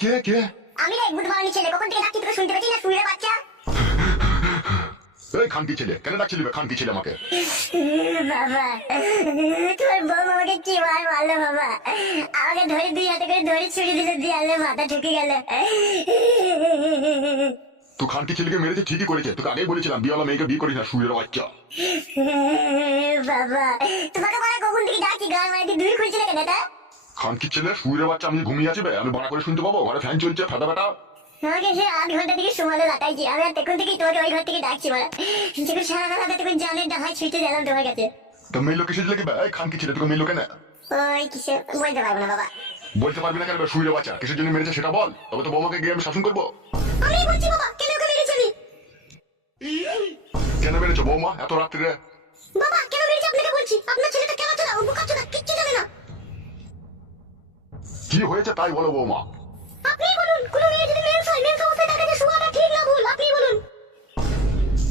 কে আমি রে বুধবারনি ছেলে, কখন থেকে ডাকছি তোকে শুনতে পাচ্ছি না? শুয়ে বাচ্চা। এই খানকি ছেলে, কেন ডাকছিলি বে খানকি ছেলে আমাকে? বাবা, তোর বউ আমাকে কি মার মারলো বাবা। আমাকে ধরে 2 হাতে করে ধরে ছুরি দিলে দেয়ালে মাথা ঢুকে গেল। তুই খানকি ছেলেকে মেরেছে ঠিকই করেছে, তোকে আগেই বলেছিলাম বিয়েওয়ালা মেয়েকে বিয়ে করিস না, শুয়ের বাচ্চা। বাবা, তোমাকে বলা কখন থেকে ডাকি, গান মারি দুই খুলছিল কেন এটা? খানকি ছেলে শুয়ের বাচ্চা, আমি ঘুমিয়ে আছি বে, আমি বাড়া করে শুনতে পাবো? ঘরে ফ্যান চলছে, ফাটা ফাটা। আমাকে সে 8 ঘন্টা থেকে সুমালে লাটাইছি, আমি আর তখন থেকেই তোমাকে ওই ঘর থেকে ডাকছি বলা। যখন সারা রাত তখন জানের ডাহাই ছুটে গেলাম তোমার কাছে। তো মেয়ে লোক কিসে দিলে কি বে? এই খানকি ছেলে, তোকে মেয়ে লোকে না ওই কিসে বলতে পারবো না বাবা। বলতে পারবি না কেন বে? শুয়ের বাচ্চা কিসের জন্য মেরেছে সেটা বল, তবে তো বৌমাকে গিয়ে আমি শাসন করবো। আমি বলছি বাবা, কেন ওকে মেরেছি আমি? কেন মেরেছো বৌমা এত রাত্রিরে? বাবা কেন মেরেছি আপনাকে বলছি। আপনার ছেলেটা কেন চলা, ও বোকা চোদা, কিচ্ছু জানে না। কি হয়েছে তাই বলো বৌমা। আপনি বলুন, কোন মেয়ে যদি মেন্স হয়, মেন্স অবস্থায় তার কাছে শোয়াটা ঠিক না ভুল, আপনি বলুন।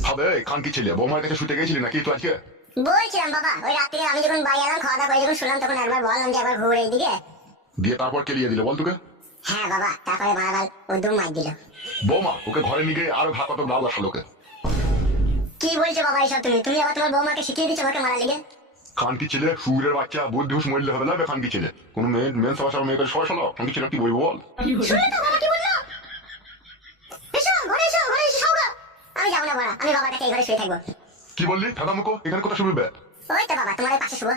হবে এই খানকি ছেলে, বৌমার কাছে শুতে গেছিলি নাকি তুই আজকে? বলছিলাম বাবা, ওই রাত্রে আমি যখন বাড়ি এলাম, খাওয়া দাওয়া করে যখন শুনলাম, তখন একবার বললাম যে একবার ঘুরে এইদিকে। দিয়ে তারপর কেলিয়ে দিলে বল তোকে? হ্যাঁ বাবা, তারপরে মারাগাল ও দুম মার দিল। বৌমা ওকে ঘরে নিয়ে গিয়ে আরো ঘা কত দাও আসলো ওকে। কি বলছো বাবা এসব তুমি? তুমি আবার তোমার বৌমাকে শিখিয়ে দিচ্ছ আমাকে মারা লেগে? খানকি ছেলে শুয়ের বাচ্চা, বুদ্ধি হুঁশ মরলে হবে না বে খানকি ছেলে। কোন মেয়ে মেন সবার মেয়ে করে সবাই শোনো, খানকি ছেলে কি বলবো বল? শুনলে তো বাবা কি বললো? এসো ঘরে, এসো ঘরে, এসে সৌগা। আমি যাবো না বাবা, আমি বাবার কাছে এই ঘরে শুয়ে থাকবো। কি বললি ফাদা মুখো, এখানে কোথায় শুবি বে? ওই তো বাবা, তোমার পাশে শুবো।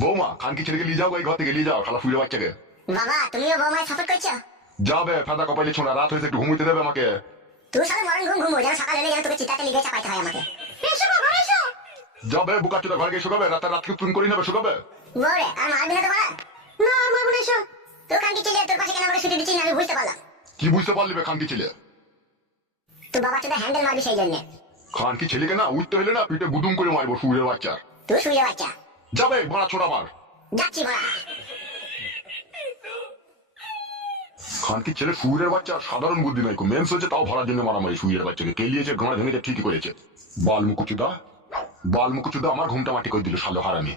বৌমা খানকি ছেলেকে নিয়ে যাও, এই ঘর থেকে নিয়ে যাও শালা শুয়ের বাচ্চাকে। বাবা তুমিও বৌমায় সাপোর্ট করছো? যাবে ফাদা কপালি ছোঁড়া, রাত হয়েছে একটু ঘুমোতে দেবে আমাকে। তুই সাথে মরণ ঘুম ঘুমো, যেন সকাল হলে যেন তোকে চিতাতে লিগে চাপাইতে হয় আমাকে। এসো বাবা, এসো। যাবে বুকা চোদা, ঘরে গিয়ে শুকাবে, রাতকে ফোন করি নেবে শুকাবে। বৌরে আর মারবি না তো বাড়া? না আর মারবো না, এসো। তোর কান্তি ছেলে তোর পাশে কেন আমাকে শুতে দিচ্ছিস না, আমি বুঝতে পারলাম। কি বুঝতে পারলি বে খানকি ছেলে? তুই বাবা চোদা হ্যান্ডেল মারবি সেই জন্য। খানকি ছেলেকে না উঠতে হলে না পিঠে গুদুম করে মারবো শুয়ের বাচ্চা। তুই শুয়ে বাচ্চা। যাবে ভাড়া ছোড়া মার। যাচ্ছি বাড়া। খানকি ছেলে শুয়ের বাচ্চা, সাধারণ বুদ্ধি নাই, মেন্স হয়েছে তাও ভাড়ার জন্য মারামারি। শুয়ের বাচ্চাকে কেলিয়েছে, গাঁড়া ভেঙেছে, ঠিকই করেছে। বাল মুকুচুদা আমার ঘুমটা মাটি করে দিল শালো হারামি।